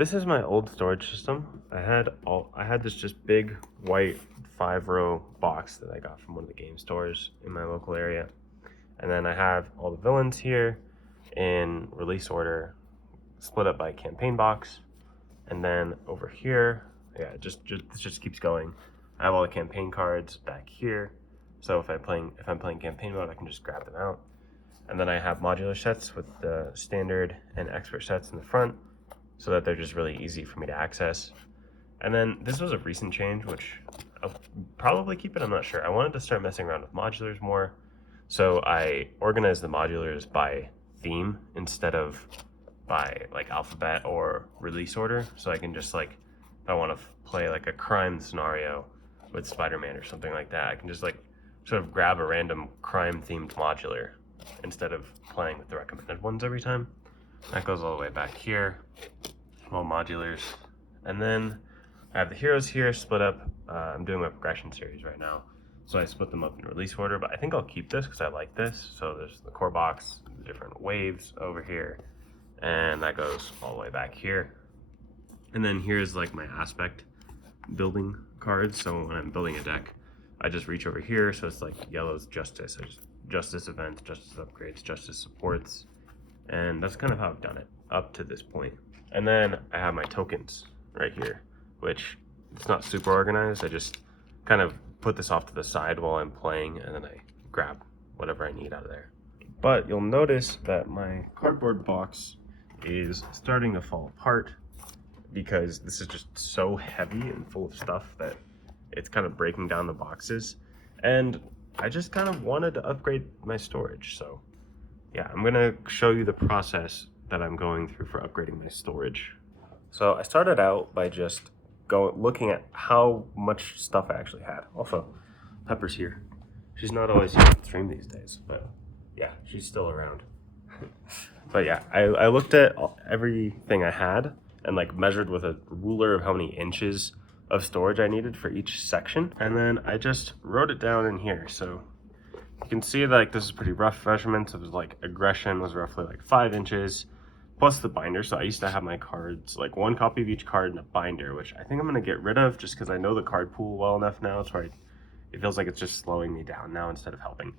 this is my old storage system. I had this just big white 5-row box that I got from one of the game stores in my local area. And then I have all the villains here in release order, split up by campaign box. And then over here, yeah, this just keeps going. I have all the campaign cards back here. So if I'm playing campaign mode, I can just grab them out. And then I have modular sets with the standard and expert sets in the front, so that they're just really easy for me to access. And then this was a recent change, which I'll probably keep it, I'm not sure. I wanted to start messing around with modulars more. So I organized the modulars by theme instead of by like alphabet or release order. So I can just like, if I want to play like a crime scenario with Spider-Man or something like that, I can just like sort of grab a random crime themed modular instead of playing with the recommended ones every time. That goes all the way back here, all modulars. And then I have the heroes here split up. I'm doing my progression series right now, so I split them up in release order, but I think I'll keep this because I like this. So there's the core box, the different waves over here, and that goes all the way back here. And then here's like my aspect building cards. So when I'm building a deck, I just reach over here. So it's like yellow's justice. I just justice events, justice upgrades, justice supports. And that's kind of how I've done it up to this point. And then I have my tokens right here, which it's not super organized. I just kind of put this off to the side while I'm playing, and then I grab whatever I need out of there. But you'll notice that my cardboard box is starting to fall apart because this is just so heavy and full of stuff that it's kind of breaking down the boxes. And I just kind of wanted to upgrade my storage. So yeah, I'm gonna show you the process that I'm going through for upgrading my storage. So I started out by just looking at how much stuff I actually had. Also, Pepper's here. She's not always here on stream these days, but yeah, she's still around. But yeah, I looked at everything I had and like measured with a ruler of how many inches of storage I needed for each section, and then I just wrote it down in here. So you can see like this is pretty rough measurements. It was like aggression was roughly like 5 inches plus the binder. So I used to have my cards, like one copy of each card in a binder, which I think I'm gonna get rid of just because I know the card pool well enough now. It's right. It feels like it's just slowing me down now instead of helping.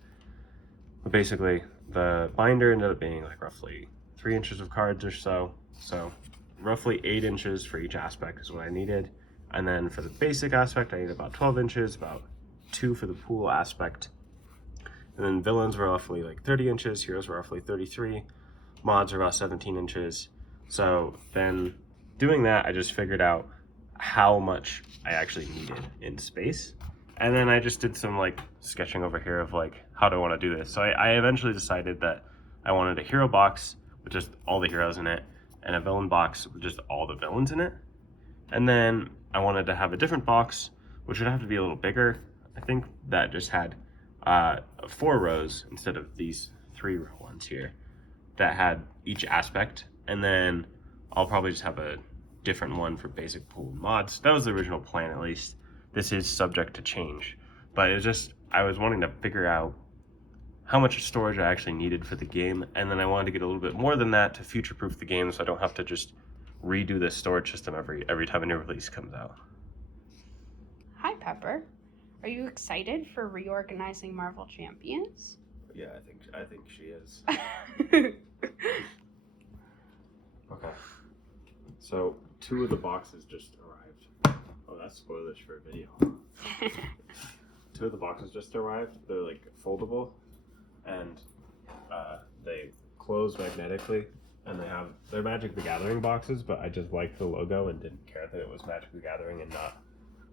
But basically the binder ended up being like roughly 3 inches of cards or so. So roughly 8 inches for each aspect is what I needed. And then for the basic aspect, I need about 12 inches, about 2 for the pool aspect. And then villains were roughly like 30 inches, heroes were roughly 33, mods are about 17 inches. So then doing that, I just figured out how much I actually needed in space. And then I just did some like sketching over here of like, how do I want to do this? So I eventually decided that I wanted a hero box with just all the heroes in it, and a villain box with just all the villains in it. And then I wanted to have a different box, which would have to be a little bigger. I think that just had 4 rows instead of these 3-row ones here that had each aspect. And then I'll probably just have a different one for basic pool and mods. That was the original plan, at least. This is subject to change, but it's just, I was wanting to figure out how much storage I actually needed for the game, and then I wanted to get a little bit more than that to future-proof the game so I don't have to just redo this storage system every time a new release comes out. Hi, Pepper. Are you excited for reorganizing Marvel Champions? Yeah, I think she is. Okay. So 2 of the boxes just arrived. Oh, that's spoilers for a video. 2 of the boxes just arrived. They're like foldable, and they close magnetically. And they're Magic the Gathering boxes, but I just liked the logo and didn't care that it was Magic the Gathering and not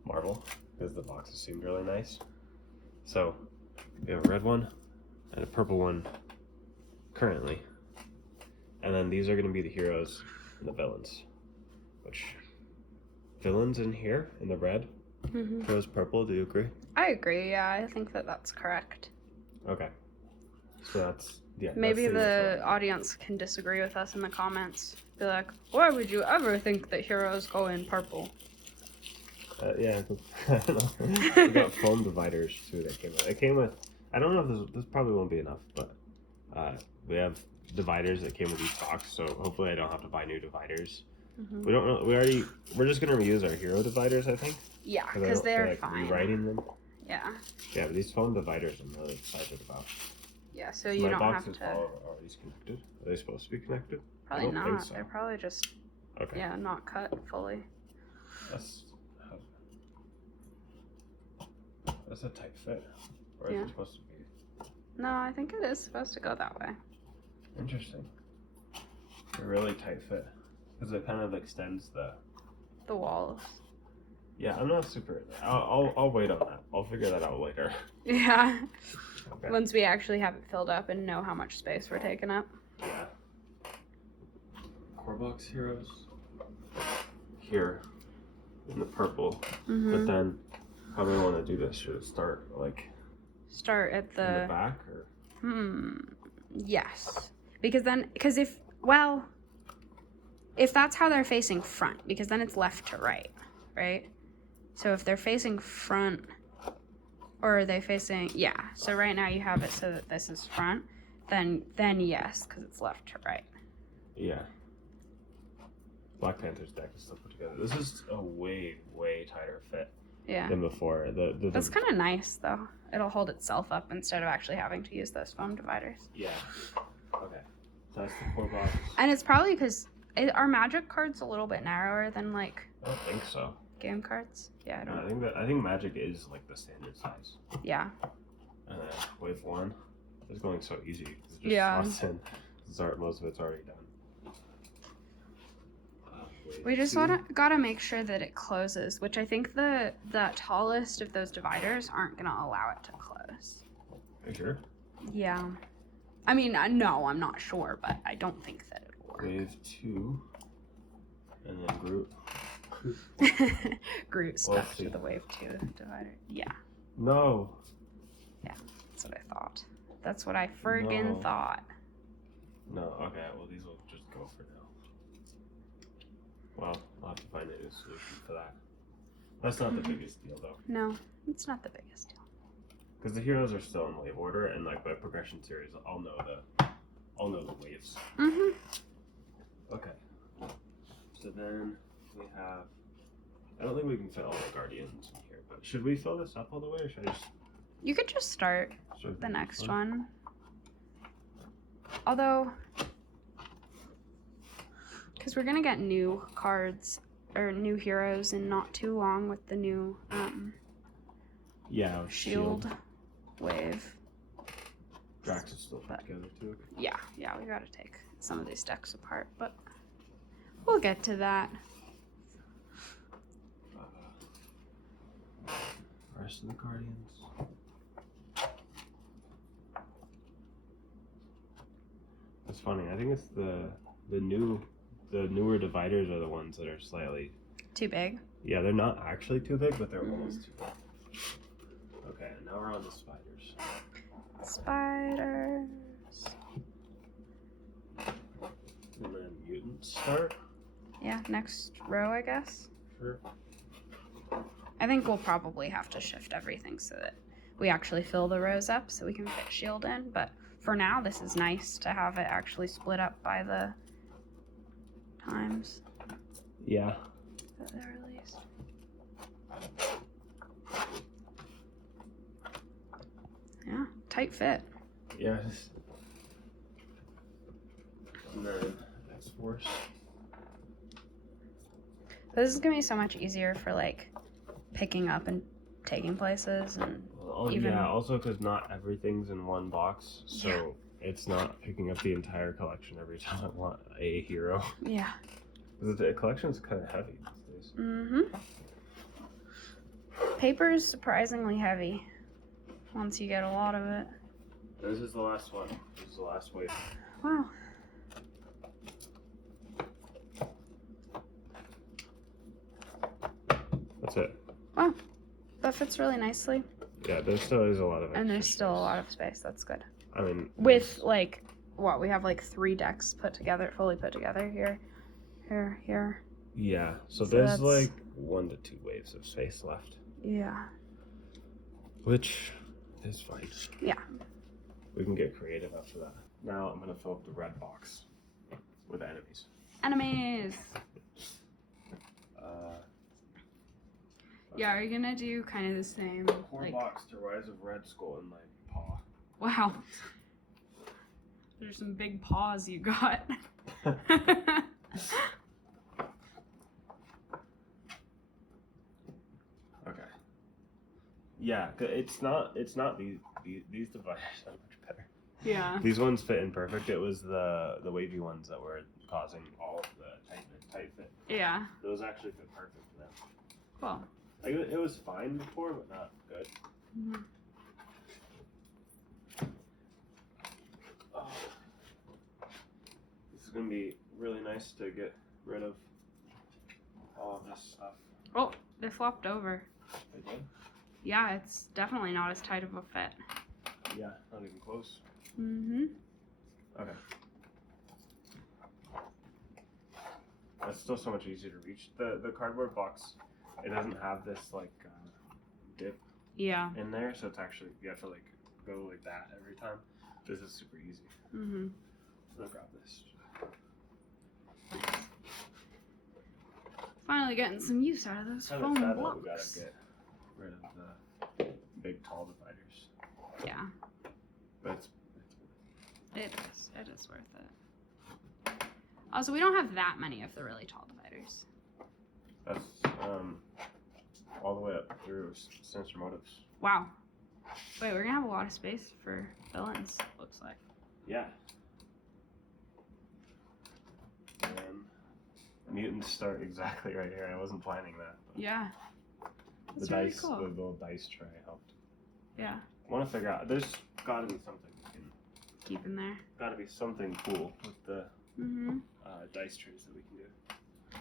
Marvel, because the boxes seemed really nice. So we have a red one and a purple one currently. And then these are going to be the heroes and the villains. Which, villains in here, in the red, heroes purple, do you agree? I agree, yeah, I think that's correct. Okay. So that's... yeah, maybe the audience can disagree with us in the comments. Be like, why would you ever think that heroes go in purple? Yeah, I don't know. We got foam dividers too that came with. It came with, I don't know if this probably won't be enough, but we have dividers that came with each box, so hopefully I don't have to buy new dividers. Mhm. We don't know. We're just gonna reuse our hero dividers, I think. Yeah, I because don't they're feel like fine. rewriting them. Yeah. Yeah, but these foam dividers I'm really excited about. Yeah, so you My don't have boxes to. are these connected? Are they supposed to be connected? Probably don't not. think so. They're probably just Okay. yeah, not cut fully. That's a tight fit. Or is Yeah. it supposed to be? No, I think it is supposed to go that way. Interesting. A really tight fit. Because it kind of extends The walls. Yeah, I'm not super. I'll wait on that. I'll figure that out later. Yeah. Okay. Once we actually have it filled up and know how much space we're taking up. Yeah. Core box heroes. Here. In the purple. Mm-hmm. But then, how do I want to do this? Should it start like Start at in the back or? Yes. Because if that's how they're facing front, because then it's left to right, right? So if they're facing front, or are they facing, yeah. So right now you have it so that this is front, then yes, because it's left to right. Yeah. Black Panther's deck is still put together. This is a way tighter fit Yeah. than before. That's kind of nice, though. It'll hold itself up instead of actually having to use those foam dividers. Yeah. Okay. So that's the core box. And it's probably because our Magic cards a little bit narrower than like I don't think so. game cards. Yeah, I don't. I think Magic is like the standard size. Yeah. And then wave one is going so easy. It just Yeah. slots in. Most of it's already done. We just gotta make sure that it closes, which I think the tallest of those dividers aren't gonna allow it to close. Are you sure? Yeah. I mean, no, I'm not sure, but I don't think that it'll work. Wave two. And then Groot. Groot We'll stuck see. to the wave 2 divider. Yeah, No. that's what I thought. That's what I friggin' No. thought. No, okay, well these will just go for now. Well, I'll have to find a new solution for that. That's not the biggest deal though. No, it's not the biggest deal. Because the heroes are still in wave order and like by progression series I'll know the waves. Mm-hmm. Okay. So then we have I don't think we can fit all the guardians in here, but should we fill this up all the way or should I just You could just start start the with next this one. Although, because we're gonna get new cards or new heroes in not too long with the new Yeah, shield wave. Drax is still put But- together too. Yeah, we gotta take some of these decks apart, but we'll get to that. Rest of the guardians. That's funny. I think it's the newer dividers are the ones that are slightly. Too big? Yeah, they're not actually too big, but they're almost too big. Okay, now we're on the spiders. Spiders. And then mutants start. Yeah, next row, I guess. Sure. I think we'll probably have to shift everything so that we actually fill the rows up so we can fit shield in. But for now, this is nice to have it actually split up by the times Yeah. that they're released. Yeah, tight fit. Yeah. And then X-Force. This is gonna be so much easier for like picking up and taking places and Oh, even- yeah, also because not everything's in one box, so Yeah. it's not picking up the entire collection every time I want a hero. yeah. The collection's kind of heavy these days. Mm-hmm. Paper is surprisingly heavy once you get a lot of it. This is the last one. This is the last wave. Wow. That's it. Wow. That fits really nicely. Yeah, there still is a lot of. And there's extra still a space. lot of space. That's good. I mean, With like what, we have like 3 decks put together, fully put together here. Here. yeah. So So there's that's- like 1 to 2 waves of space left, Yeah. which is fine. Yeah. We can get creative after that. Now I'm gonna fill up the red box with enemies. Enemies. Yeah, are you gonna do kind of the same? Core Like, box to Rise of Red Skull in my paw. wow. There's some big paws you got. Okay. Yeah, it's not these dividers are much better. Yeah. These ones fit in perfect. It was the wavy ones that were causing all of the tight fit. Yeah. Those actually fit perfect now. Cool. Like it was fine before, but not good. Mhm. Oh. This is gonna be really nice to get rid of all of this stuff. Oh, they flopped over. Again? Yeah, it's definitely not as tight of a fit. Yeah, not even close. Mm-hmm. Okay. That's still so much easier to reach. The cardboard box, it doesn't have this like dip Yeah. in there, so it's actually you have to like go like that every time. This is super easy. Mm-hmm. I'm gonna grab this. Finally getting some use out of those Kind foam of sad that we blocks. gotta get rid of the big tall dividers, Yeah, but it's it is. It is worth it. Also, we don't have that many of the really tall dividers. that's all the way up through Sinister Motives. Wow. Wait, we're gonna have a lot of space for villains, looks like. Yeah. And mutants start exactly right here. I wasn't planning that. But Yeah. the That's really dice, cool. the little dice tray helped. Yeah. I want to figure out. There's got to be something. Keep in there. Got to be something cool with the Mm-hmm. dice trays that we can do.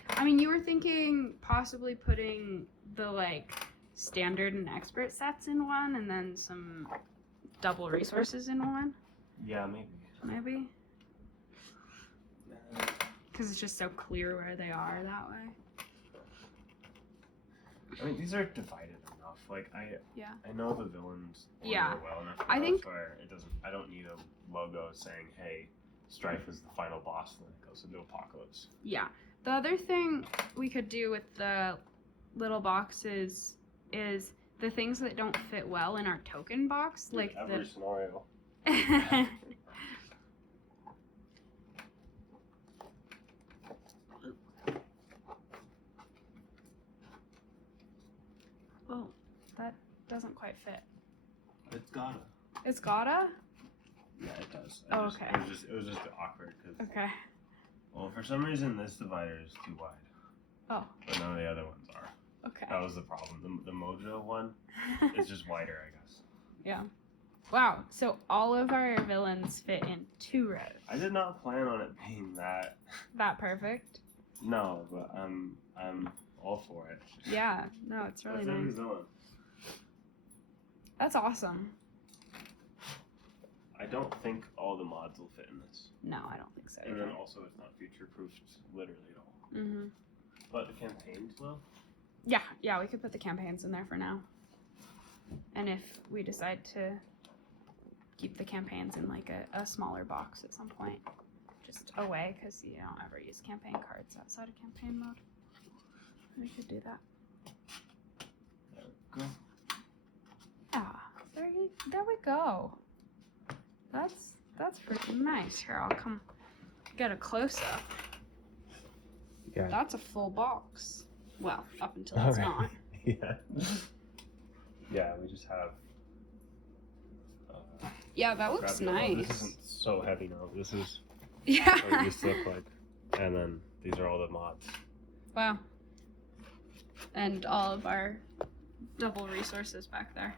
I mean, you were thinking possibly putting the like standard and expert sets in one, and then some double resources in one. Yeah, maybe. Maybe. Because it's just so clear where they are that way. I mean, these are divided enough. Like I know the villains Yeah. well enough. I think- where it doesn't. I don't need a logo saying, "Hey, Strife is the final boss," and then it goes into Apocalypse. Yeah. The other thing we could do with the little boxes is the things that don't fit well in our token box, like every scenario. the. Oh, that doesn't quite fit. It's gotta. It's gotta? Yeah, it does. Oh, okay. It was just awkward because. Okay. Well, for some reason, this divider is too wide. Oh. But none of the other ones are. Okay. That was the problem. The Mojo one is just wider, I guess. Yeah. Wow. So all of our villains fit in 2 rows. I did not plan on it being that. That perfect. No, but I'm all for it. Yeah. No, it's really That's every nice. villain. That's awesome. I don't think all the mods will fit in this. No, I don't think so. And Either. then also, it's not future-proofed literally at all. Mm-hmm. But the campaigns will. Yeah, we could put the campaigns in there for now. And if we decide to keep the campaigns in like a smaller box at some point, just away, because you don't ever use campaign cards outside of campaign mode. We could do that. There we go. Yeah, there we go. That's pretty nice. Here, I'll come get a close up. Yeah. That's a full box. Well, up until it's not. Yeah. Yeah, we just have. Yeah, that looks nice. This isn't so heavy now. This is Yeah. what this look like. And then these are all the mods. Wow. And all of our double resources back there.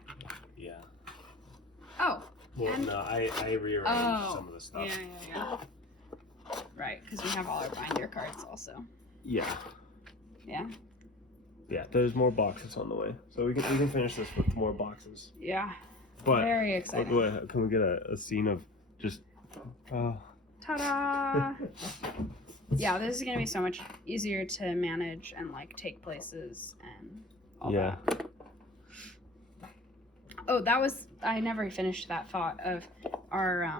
Yeah. Oh. Well, And- no, I rearranged Oh. some of the stuff. Yeah. Right, because we have all our binder cards also. Yeah. Yeah. Yeah, there's more boxes on the way, so we can finish this with more boxes. Yeah. But Very exciting. can we get a scene of just? Ta-da! Yeah, this is gonna be so much easier to manage and like take places and all Yeah. that. Oh, I never finished that thought of our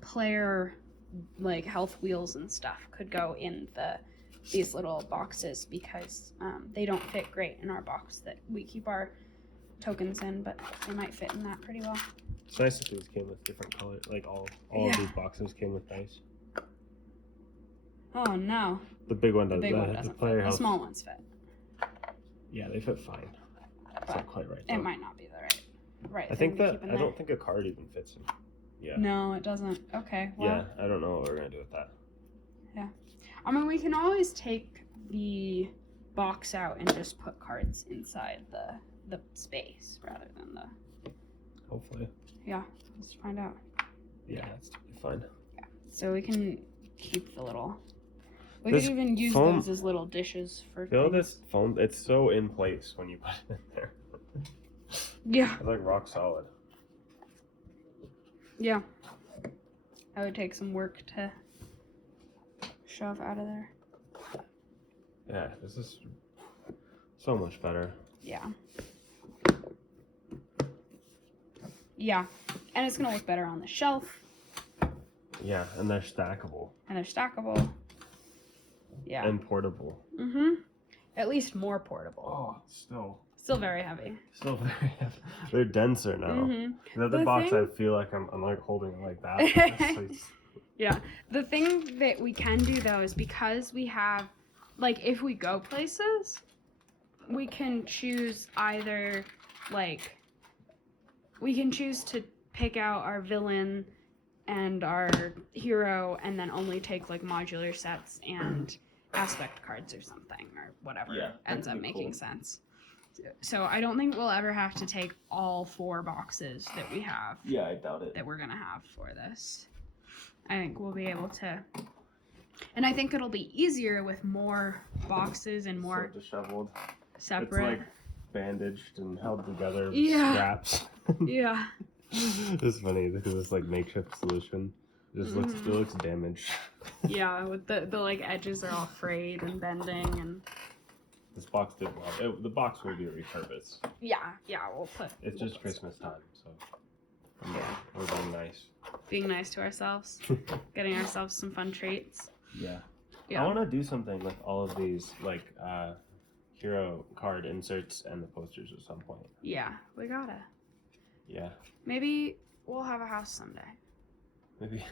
player like health wheels and stuff could go in the these little boxes because they don't fit great in our box that we keep our tokens in, but they might fit in that pretty well. It's nice if these came with different colors. Like all Yeah. of these boxes came with dice. Oh no, The big one the does. big one The doesn't player fit. The house. small ones fit. Yeah, they fit fine. It's But not quite right. it though. might not be the right I thing think to that keep in I there. don't think a card even fits in. Yeah. No, it doesn't. Okay. Well, Yeah, I don't know what we're gonna do with that. I mean, we can always take the box out and just put cards inside the space rather than the. Hopefully. Yeah, let's find out. Yeah, that's totally fine. So we can keep the little. We This could even use foam- those as little dishes for. Feel things. this foam? It's so in place when you put it in there. Yeah, It's like rock solid. yeah. That would take some work to shove out of there. Yeah, this is so much better. Yeah. Yeah, and it's gonna look better on the shelf, Yeah, and they're stackable and they're stackable. Yeah. and portable. Mm-hmm. At least more portable. Oh, still Still very heavy. very heavy. They're denser now. Mm-hmm. The other The box, thing- I feel like I'm like holding it like that. It's like- Yeah. The thing that we can do though is because we have, like, if we go places, we can choose either, like, we can choose to pick out our villain and our hero and then only take, like, modular sets and aspect cards or something or whatever Yeah, ends that'd up be making cool. sense. So I don't think we'll ever have to take all 4 boxes that we have Yeah, I doubt it. that we're gonna have for this. I think we'll be able to, and I think it'll be easier with more boxes and more so disheveled. separate. It's like bandaged and held together with Yeah. straps. Yeah, It's funny because it's like makeshift solution. It just looks Mhm. it looks damaged. yeah. With the like edges are all frayed and bending, and This box did well. The box will be repurposed. yeah. We'll put. It's we'll just put Christmas time, so Yeah. we're being nice. being nice to ourselves, getting ourselves some fun treats. Yeah. Yeah. I want to do something with all of these, like hero card inserts and the posters at some point. Yeah, we gotta. Yeah, Maybe we'll have a house someday. maybe.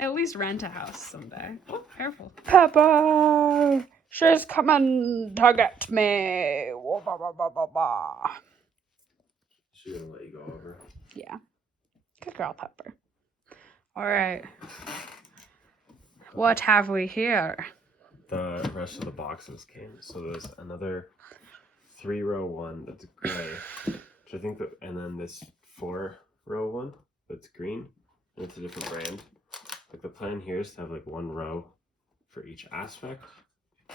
At least rent a house someday. Careful. Pepper! She's coming to get me. She's gonna let you go over. Yeah. Good girl, Pepper. Alright. What have we here? The rest of the boxes came. So there's another 3-row one that's gray, which I think that, and then this 4-row one that's green, and it's a different brand. Like the plan here is to have like 1 row for each aspect,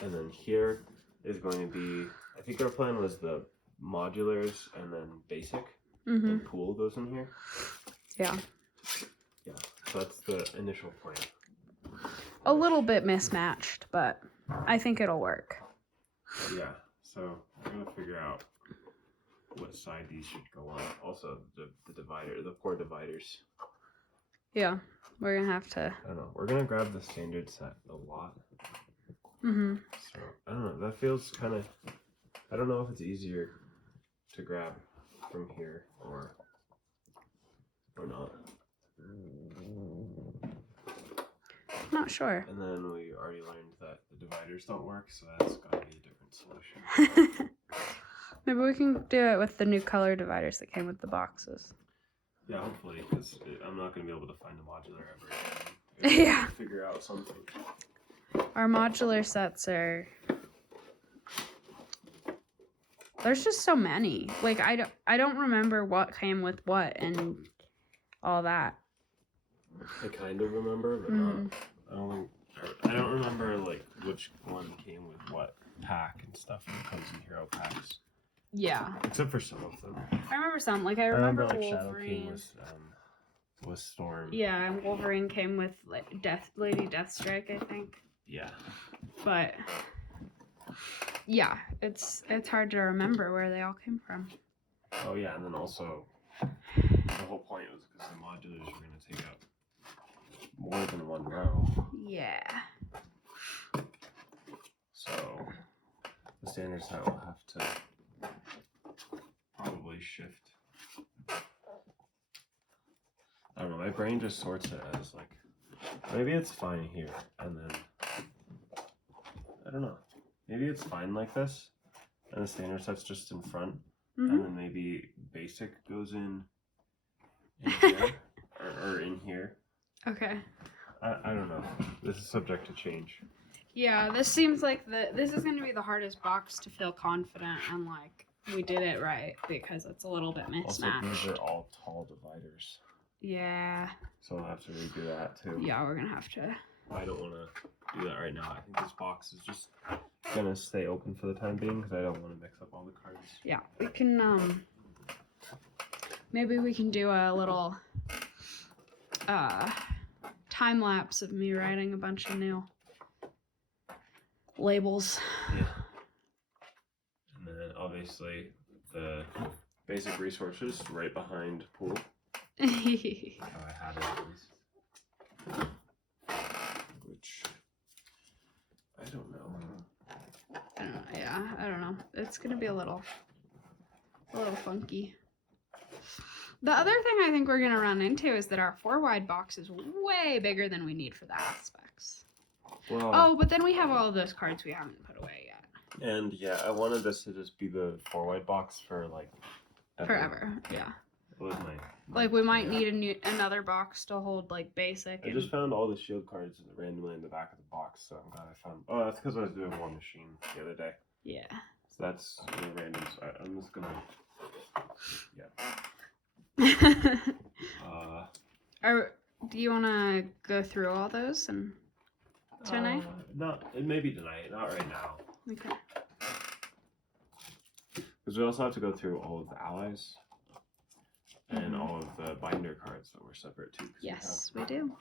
and then here is going to be, I think our plan was the modulars and then basic, Mm-hmm. and pool goes in here. Yeah. Yeah, so that's the initial plan. A little bit mismatched, but I think it'll work. Yeah, so we're gonna figure out what side these should go on. Also, the divider, the 4 dividers. Yeah. We're gonna have to. I don't know. We're gonna grab the standard set a lot. Mm-hmm. So I don't know. That feels kind of. I don't know if it's easier to grab from here or not. Not sure. And then we already learned that the dividers don't work, so that's gotta be a different solution. Maybe we can do it with the new color dividers that came with the boxes. Yeah, hopefully, because I'm not gonna be able to find a modular ever again. Yeah. Figure out something. Our modular sets are. There's just so many. Like I don't remember what came with what and all that. I kind of remember, but not. I don't remember like which one came with what pack and stuff when it comes in hero packs. Yeah. Except for some of them. I remember some. Like I I remember remember like Shadow King Wolverine. was Storm. Yeah, and Wolverine came with like Lady Deathstrike, I think. Yeah. But yeah, it's hard to remember where they all came from. Oh yeah, and then also the whole point was because the modulars were gonna take up more than 1 row. Yeah. So the standard side will have to probably shift. I don't know, my brain just sorts it as like, maybe it's fine here, and then, I don't know, maybe it's fine like this, and the standard set's just in front, and then maybe basic goes in here, or in here. Okay. I don't know, this is subject to change. Yeah, this seems like this is going to be the hardest box to feel confident and like we did it right because it's a little bit mismatched. Also, these are all tall dividers. Yeah. So I'll have to redo that too. Yeah, we're going to have to. I don't want to do that right now. I think this box is just going to stay open for the time being because I don't want to mix up all the cards. Yeah, we can, maybe we can do a little, time lapse of me writing a bunch of new labels. Yeah. And then obviously the basic resources right behind pool. How I had it at least. Which I don't know. I don't know. Yeah, I don't know. It's gonna be a little funky. The other thing I think we're gonna run into is that our 4-wide box is way bigger than we need for the aspects. Well, Oh, but then we have all of those cards we haven't put away yet. and yeah, I wanted this to just be the 4-wide box for like Forever. Yeah. It was my Like we might need another box to hold like basic. I just found all the shield cards randomly in the back of the box, so I'm glad I found. Oh, that's because I was doing War Machine the other day. Yeah. So that's random. So I'm just gonna. Do you want to go through all those and tonight? Maybe tonight, not right now. Okay. Because we also have to go through all of the allies and all of the binder cards that were separate too. Yes, we do.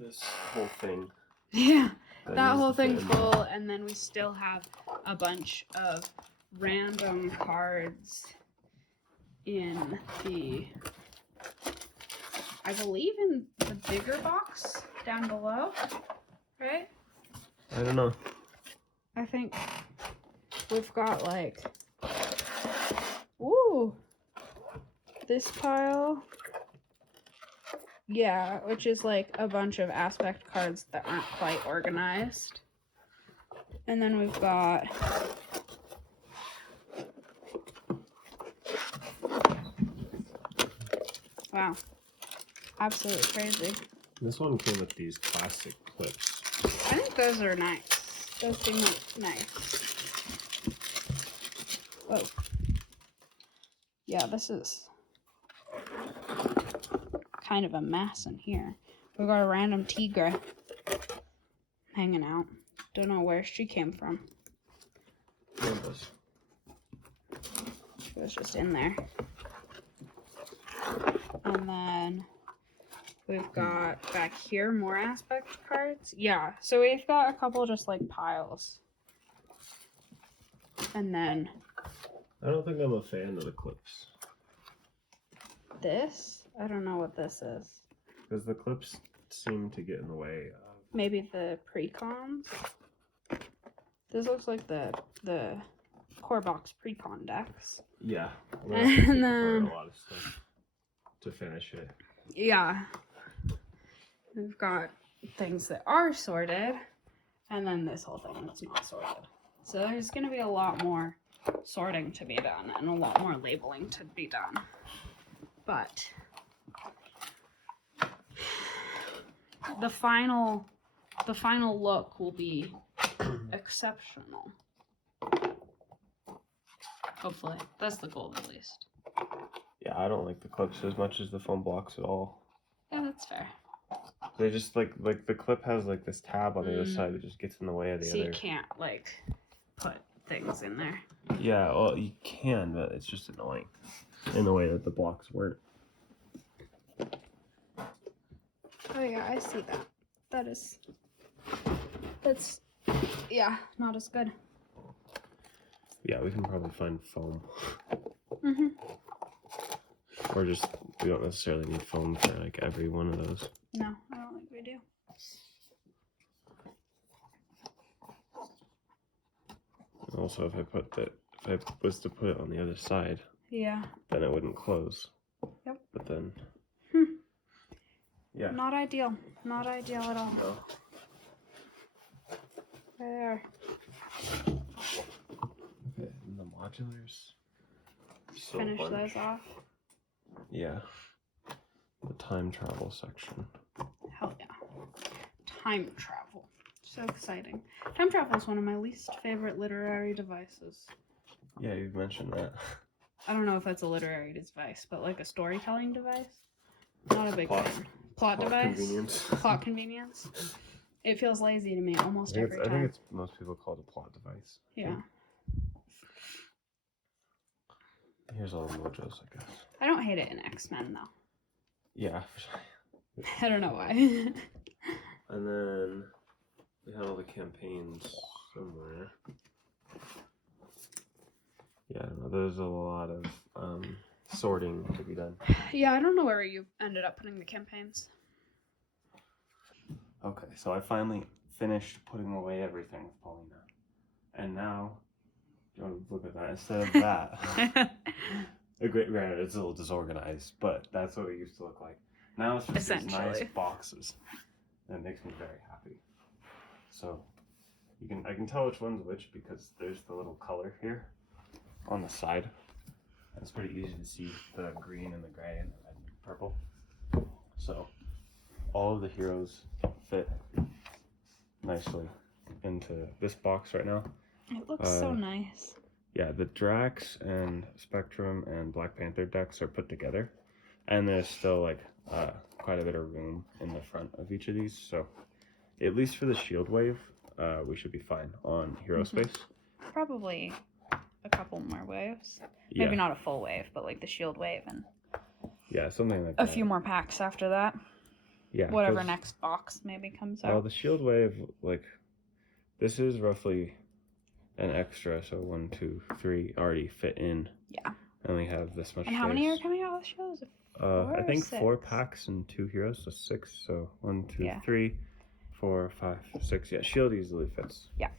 This whole thing. Yeah, that needs whole to fit thing in full, and then we still have a bunch of random cards in the, I believe in the bigger box down below, right? I don't know. I think we've got like, ooh, this pile. Yeah, which is like a bunch of aspect cards that aren't quite organized. And then we've got wow. Absolutely crazy. This one came with these plastic clips. I think those are nice. Those seem like nice. Oh. Yeah, this is kind of a mess in here. We got a random Tigra hanging out. Don't know where she came from. She was just in there. And then we've got back here more aspect cards. Yeah, so we've got a couple just like piles. And then I don't think I'm a fan of the clips. this? I don't know what this is. Because the clips seem to get in the way of... Maybe the precons? This looks like the core box precon decks. Yeah. And then a lot of stuff to finish it. yeah. We've got things that are sorted, and then this whole thing that's not sorted. So there's going to be a lot more sorting to be done and a lot more labeling to be done. But the final look will be exceptional. Hopefully. That's the goal at least. Yeah, I don't like the clips as much as the foam blocks at all. Yeah, that's fair. They just like the clip has like this tab on the other side that just gets in the way of the So other. you can't like put things in there. Yeah, well you can, but it's just annoying in the way that the blocks weren't. Oh yeah, I see that. That's yeah, not as good. Yeah, we can probably find foam. Mhm. Or just, we don't necessarily need foam for like every one of those. No, I don't think we do. Also, if I was to put it on the other side, Yeah. then it wouldn't close. Yep. But then, yeah. Not ideal. Not ideal at all. No. There. Okay, and the modulars. So Finish bunch. those off. Yeah. The time travel section. Hell yeah. Time travel. So exciting. Time travel is one of my least favorite literary devices. Yeah, you've mentioned that. I don't know if it's a literary device, but like a storytelling device. Not a big Plot- fan. Plot device. Convenience. Plot convenience. It feels lazy to me almost every I time. think it's most people call it a plot device. Yeah. Here's all the mojos, I guess. I don't hate it in X-Men though. Yeah. I don't know why. And then we have all the campaigns somewhere. Yeah, I don't know. There's a lot of sorting to be done. Yeah, I don't know where you ended up putting the campaigns. Okay, so I finally finished putting away everything with Paulina. And now, you want to look at that instead of that. Granted, it's a little disorganized, but that's what it used to look like. Now it's just these nice boxes. That makes me very happy. So, I can tell which one's which because there's the little color here on the side. It's pretty easy to see the green and the gray and the red and purple. So, all of the heroes fit nicely into this box right now. It looks so nice. Yeah, the Drax and Spectrum and Black Panther decks are put together, and there's still like quite a bit of room in the front of each of these. So, at least for the Shield Wave, we should be fine on hero space. Probably a couple more waves. Yeah. Maybe not a full wave, but like the Shield Wave and Yeah, something like a that. few more packs after that. Yeah. Whatever next box maybe comes out. Well, the Shield Wave, like, this is roughly an extra, so 1, 2, 3 already fit in. Yeah. And we have this much And how many are coming out with shows? I think 4 6? packs and 2 heroes, so 6. So 1, 2, Yeah. 3, 4, 5, 6. Yeah, Shield easily fits. Yeah.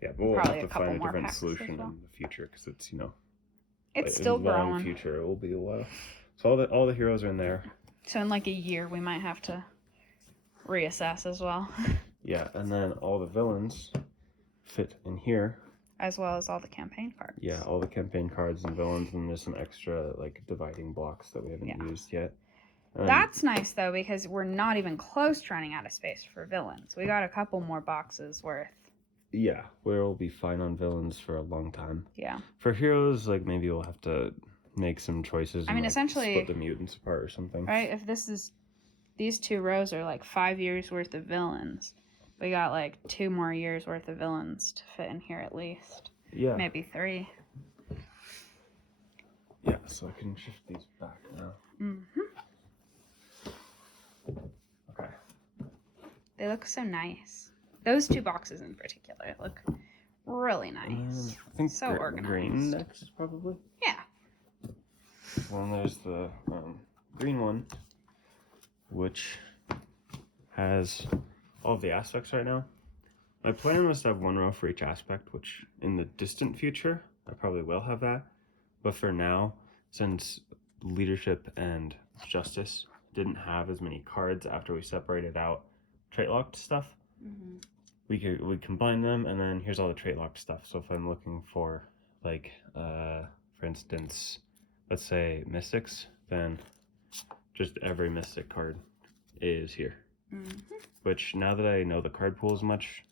Yeah, but we'll Probably have a to couple find a more different packs as solution well. in the future because it's, you know, It's still in the long growing. future. It will be a while. So all the heroes are in there. So in like a year, we might have to reassess as well. Yeah, and then all the villains fit in here. As well as all the campaign cards. Yeah, all the campaign cards and villains, and there's some extra like dividing blocks that we haven't used yet. That's nice though, because we're not even close to running out of space for villains. We got a couple more boxes worth. Yeah, we'll be fine on villains for a long time. Yeah. For heroes, like maybe we'll have to make some choices. I mean, like, essentially, split the mutants apart or something. Right? If these 2 rows are like 5 years worth of villains, we got like 2 more years worth of villains to fit in here at least. Yeah. Maybe 3. Yeah, so I can shift these back now. Okay. They look so nice. Those 2 boxes in particular look really nice. I think So organized. green next, probably. Yeah. Well, there's the green one, which has all of the aspects right now. My plan was to have 1 row for each aspect, which in the distant future, I probably will have that. But for now, since leadership and justice didn't have as many cards after we separated out trait locked stuff, we combine them, and then here's all the trait locked stuff. So if I'm looking for, like, for instance, let's say Mystics, then just every Mystic card is here. Which, now that I know the card pool as much,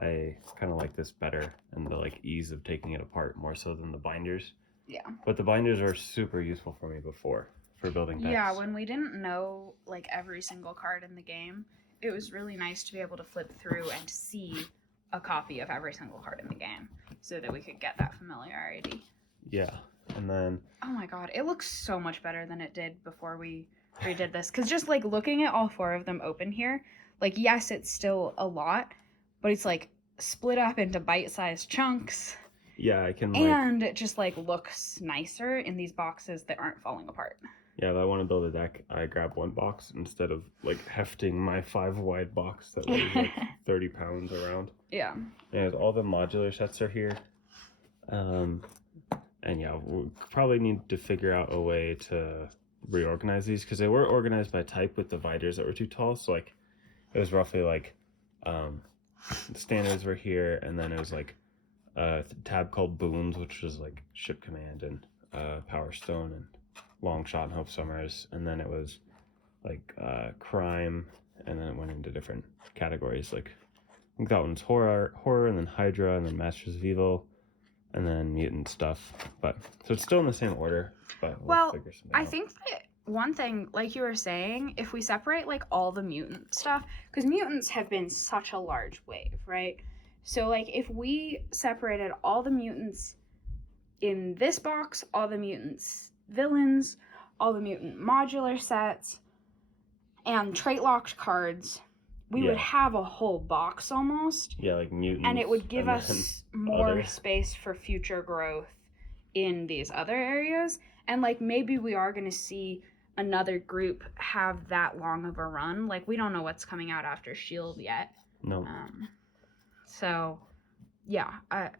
I kind of like this better, and the like ease of taking it apart more so than the binders. Yeah. But the binders were super useful for me before for building decks. Yeah, when we didn't know like every single card in the game, it was really nice to be able to flip through and see a copy of every single card in the game so that we could get that familiarity. Yeah. And then Oh my god, it looks so much better than it did before we redid this. Because just like looking at all 4 of them open here, like yes, it's still a lot, but it's like split up into bite-sized chunks. yeah, I can And it just like looks nicer in these boxes that aren't falling apart. yeah, if I want to build a deck, I grab 1 box instead of like hefting my 5 wide box that weighs like 30 pounds around. Yeah. And all the modular sets are here. And yeah, we'll probably need to figure out a way to reorganize these because they were organized by type with dividers that were too tall. So like it was roughly like the standards were here, and then it was like a tab called Booms, which was like Ship Command and Power Stone and Long Shot and Hope Summers, and then it was like Crime, and then it went into different categories. Like I think that one's horror, and then Hydra, and then Masters of Evil, and then mutant stuff. But so it's still in the same order, but we'll figure something out. I think that one thing, like you were saying, if we separate like all the mutant stuff, because mutants have been such a large wave, right? So like if we separated all the mutants in this box, all the mutants villains, all the mutant modular sets, and trait locked cards, we would have a whole box almost. Yeah, like mutants. And it would give us more space for future growth in these other areas. And like maybe we are going to see another group have that long of a run. Like we don't know what's coming out after S.H.I.E.L.D. yet. No. So yeah,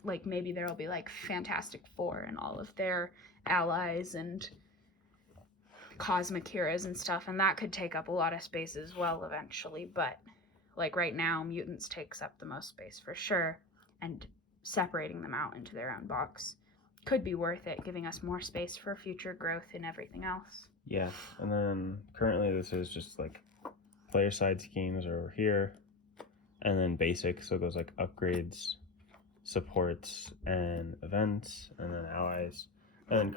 like maybe there'll be like Fantastic Four and all of their allies and Cosmic Heroes and stuff, and that could take up a lot of space as well eventually. But like right now, mutants takes up the most space for sure, and separating them out into their own box could be worth it, giving us more space for future growth in everything else. Yeah, and then currently this is just like player side schemes are over here, and then basic, so it goes like upgrades, supports, and events, and then allies, and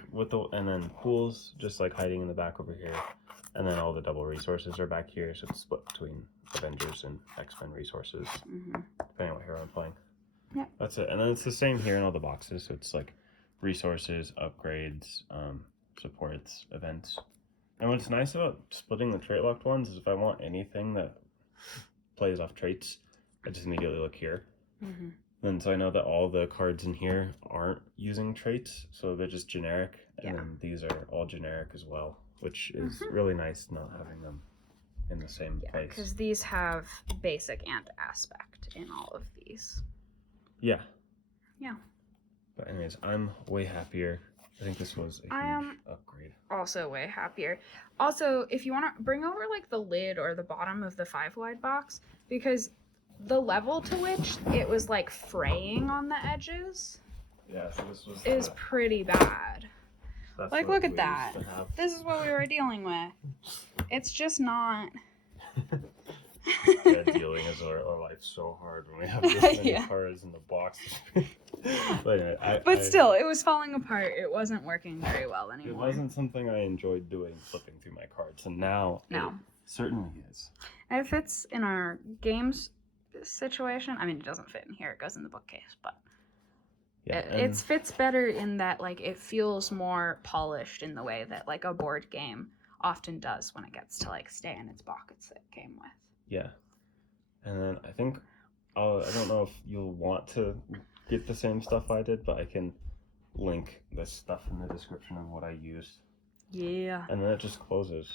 then pools just like hiding in the back over here, and then all the double resources are back here, so it's split between Avengers and X-Men resources, depending on what hero I'm playing. Yeah, that's it. And then it's the same here in all the boxes, so it's like resources, upgrades, supports, events. And what's nice about splitting the trait locked ones is if I want anything that plays off traits, I just immediately look here. And so I know that all the cards in here aren't using traits, so they're just generic. And then these are all generic as well, which is really nice not having them in the same place. Because these have basic and aspect in all of these. Yeah. Yeah. But anyways, I'm way happier. I think this was a huge upgrade. Also way happier. Also, if you want to bring over like the lid or the bottom of the 5-wide box, because the level to which it was like fraying on the edges so this was is pretty bad. Like look at that. This is what we were dealing with. It's just not. Dealing is our life so hard when we have this many cards in the box. But anyway, but still, it was falling apart. It wasn't working very well anymore. It wasn't something I enjoyed doing, flipping through my cards, and now it certainly is. It fits in our games situation. I mean, it doesn't fit in here. It goes in the bookcase, but it fits better in that like it feels more polished in the way that like a board game often does when it gets to like stay in its pockets that it came with. Yeah, and then I think I don't know if you'll want to get the same stuff I did, but I can link this stuff in the description of what I used. Yeah. And then it just closes.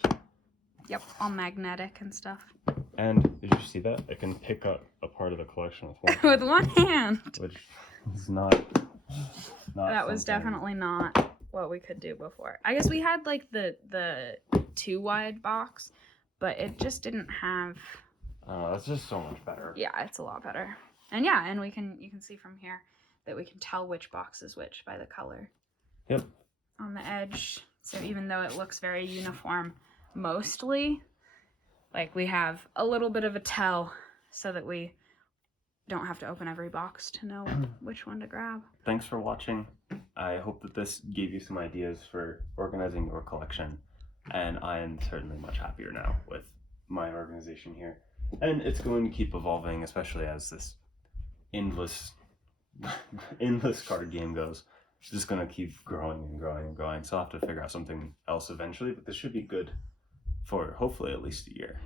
Yep, all magnetic and stuff. And did you see that? I can pick up a part of the collection with one with one hand. Which is not that was definitely not what we could do before. I guess we had like the 2-wide box, but it just didn't have. That's just so much better. Yeah, it's a lot better. And yeah, and you can see from here that we can tell which box is which by the color. Yep. On the edge. So even though it looks very uniform mostly, like we have a little bit of a tell so that we don't have to open every box to know which one to grab. Thanks for watching. I hope that this gave you some ideas for organizing your collection, and I am certainly much happier now with my organization here. And it's going to keep evolving, especially as this endless card game goes. It's just going to keep growing and growing and growing. So I'll have to figure out something else eventually, but this should be good for hopefully at least a year.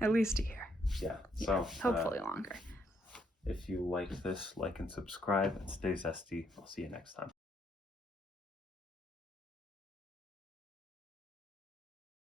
At least a year. Yeah. So hopefully longer. If you liked this, like and subscribe, and stay zesty. I'll see you next time.